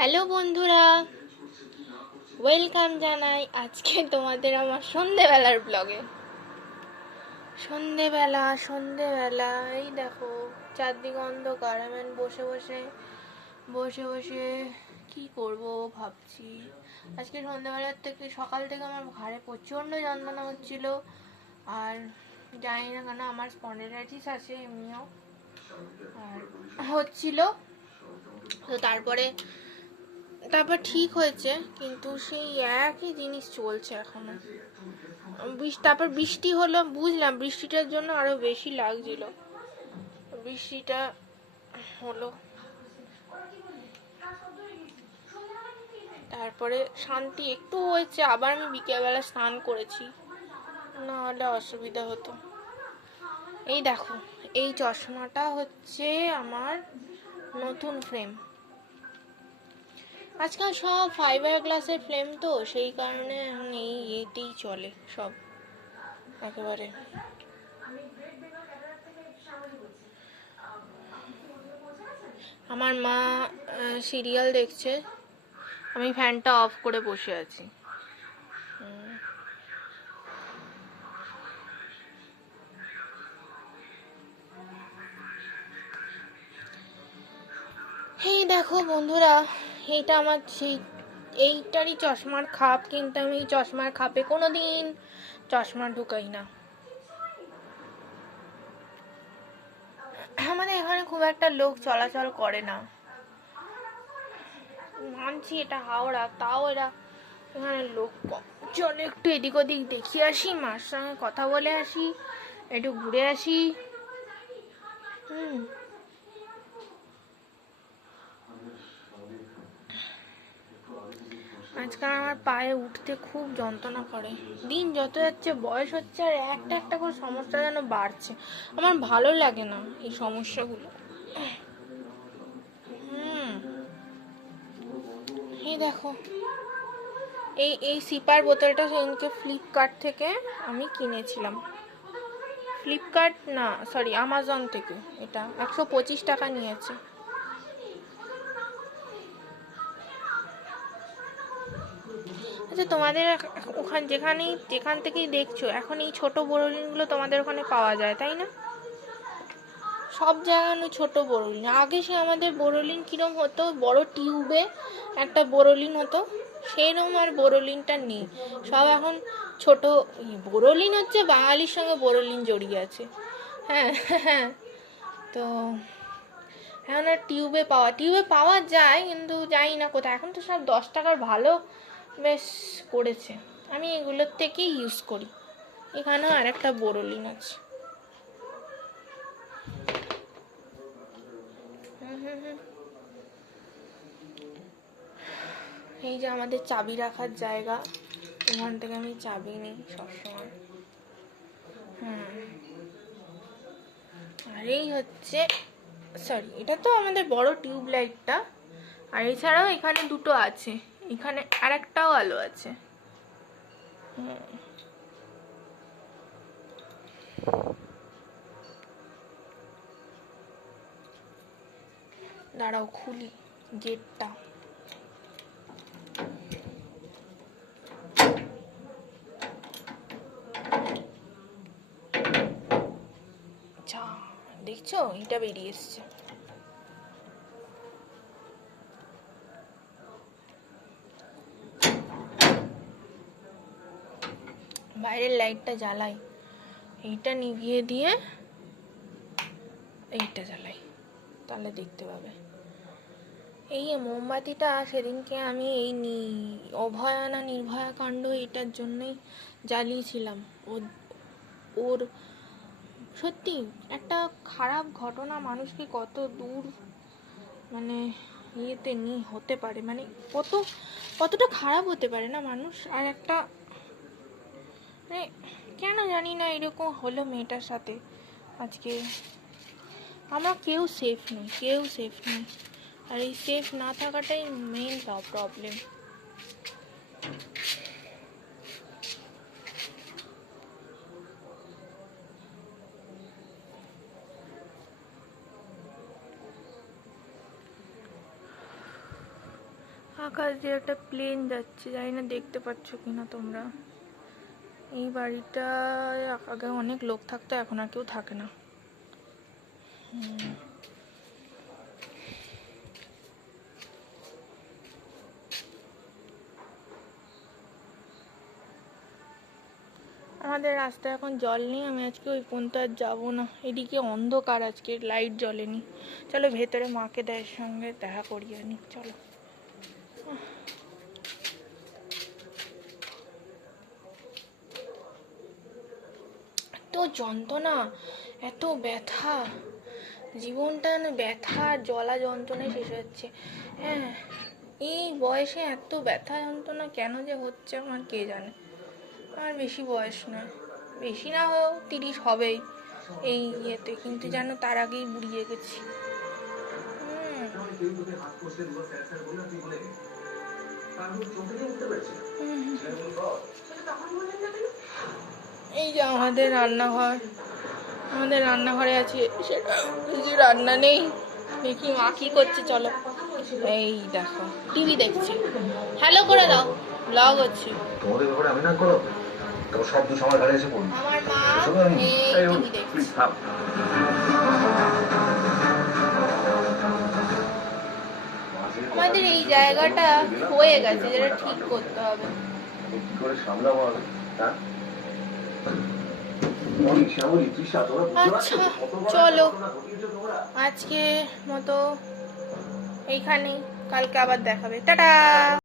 Hello বন্ধুরা, welcome জানাই আজকে তোমাদের আমার সন্ধেবেলার ব্লগে। সন্ধেবেলা এই দেখো, চারদিকে অন্ধকার। আমি বসে বসে বসে বসে কি করব ভাবছি। আজকে সন্ধেবেলার থেকে সকাল থেকে আমার ঘাড়ে প্রচণ্ড যন্ত্রণা হচ্ছিল, আর জানি না কেন আমার স্পন্ডিলাইটিস আছে এমনিও, আর হচ্ছিল। তো তারপর ঠিক হয়েছে, কিন্তু সেই একই জিনিস চলছে এখনো। তারপর বৃষ্টি হলো, বুঝলাম বৃষ্টিটার জন্য আরো বেশি লাগছিল। বৃষ্টিটা হলো, তারপরে শান্তি একটু হয়েছে। আবার আমি বিকেলবেলা স্নান করেছি, না হলে অসুবিধা হতো। এই দেখো, এই চশমাটা হচ্ছে আমার নতুন ফ্রেম। আজকাল সব ফাইবার গ্লাসের ফ্রেম, তো সেই কারণে এখন এইটাই চলে সব একেবারে। আমার মা সিরিয়াল দেখছে, আমি ফ্যানটা অফ করে বসে আছি। এই দেখো বন্ধুরা, এইটা আমার এইটারই চশমার খাপ, কিন্তু আমি এই চশমার খাপে কোনোদিন চশমা ঢুকাই না। আমাদের এখানে খুব একটা লোক চলাচল করে না, মানছি এটা হাওড়া, তাও এখানে লোক কম। চলো একটু এদিক ওদিক দেখিয়ে আসি, মার সঙ্গে কথা বলে আসি, একটু ঘুরে আসি। আজকাল আমার পায়ে উঠতে খুব যন্ত্রণা করে। দিন যত যাচ্ছে, বয়স হচ্ছে, আর একটা একটা করে সমস্যা যেন বাড়ছে। আমার ভালো লাগে না এই সমস্যাগুলো। এই দেখো, এই সিপার বোতলটা সেদিনকে ফ্লিপকার্ট থেকে আমি কিনেছিলাম। ফ্লিপকার্ট না, সরি, আমাজন থেকে। এটা 125 টাকা নিয়েছে। আচ্ছা, তোমাদের ওখানে যেখান থেকেই দেখছো, এখন এই ছোট বোরোলিনগুলো তোমাদের ওখানে পাওয়া যায়, তাই না? সব জায়গায় ছোট বোরোলিন। আগে সে আমাদের বোরোলিন কিরম হতো, বড় টিউবে একটা বোরোলিন হতো, সেরকম আর বোরোলিনটা নেই। সব এখন ছোট। বোরোলিন হচ্ছে বাঙালির সঙ্গে বোরোলিন জড়িয়ে আছে। হ্যাঁ হ্যাঁ। তো এখন আর টিউবে পাওয়া যায়, কিন্তু জানি না কোথায়। এখন তো সব 10 টাকার ভালো বেশ করেছে, আমি এগুলোর থেকেই ইউজ করি। এখানেও আর একটা বোরোলিন আছে। এই যে আমাদের চাবি রাখার জায়গা, এখান থেকে আমি চাবি নিই সবসময়। আর এই হচ্ছে, সরি, এটা তো আমাদের বড় টিউব লাইটটা। আর এছাড়াও এখানে দুটো আছে, এখানে আর একটাও আলো আছে। দাঁড়াও খুলি গেটটা। আচ্ছা, দেখছো, এটা বেরিয়ে এসছে। বাইরের লাইটটা জ্বালাই, এইটা নিভিয়ে দিয়ে এইটা জ্বালাই, তাহলে দেখতে পাবে। এই মোমবাতিটা সেদিনকে আমি এই অভয়া না নির্ভয়া কাণ্ড, এটার জন্যই জ্বালিয়েছিলাম। ওর সত্যি একটা খারাপ ঘটনা মানুষকে কত দূর মানে ইয়েতে হতে পারে, মানে কতটা খারাপ হতে পারে না মানুষ। আর একটা মানে কেন জানি না এরকম হলো মেয়েটার সাথে। আজকে আমরা কেউ সেফ নেই, আর এই সেফ না থাকাটাই মেইন প্রবলেম। আকাশ দিয়ে একটা প্লেন যাচ্ছে, জানি না দেখতে পাচ্ছ কিনা তোমরা। এই বাড়িটায় আগে অনেক লোক থাকতো, এখন আর কেউ থাকে না। আমাদের রাস্তায় এখন জল নেই, আমি আজকে ওই পর্যন্ত আর যাবো না। এদিকে অন্ধকার, আজকে লাইট জ্বলেনি। চলো ভেতরে মাকে দায়ের সঙ্গে দেখা করিয়ে আনি, চলো। এত যন্ত্রণা, এত ব্যথা, জীবনটা না ব্যথা আর জ্বলা যন্ত্রণায় শেষ হচ্ছে। হ্যাঁ, এই বয়সে এত ব্যথা যন্ত্রণা কেন যে হচ্ছে আমার কে জানে। আর বেশি বয়স নয়, বেশি না হোক 30 হবেই এই ইয়েতে, কিন্তু যেন তার আগেই বুড়িয়ে গেছি। এই যে আমাদের রান্নাঘর, আমাদের রান্নাঘরে আছে, সেটা কিছু রান্না নেই। দেখি মা কি করছে, চলো। এই দেখো টিভি দেখছি, হ্যালো করে দাও, ব্লগ হচ্ছে। তোমাদের ব্যাপারে আমি না করো, তো সব দোষ আমার ঘাড়ে এসে পড়লো। আমার মা এই টিভি দেখছে। আমাদের এই জায়গাটা হয়ে গেছে, যেটা ঠিক করতে হবে। কি করে সামলাবো আমি? হ্যাঁ, আচ্ছা চলো, আজকে মতো এইখানেই, কালকে আবার দেখাবে, টাটা।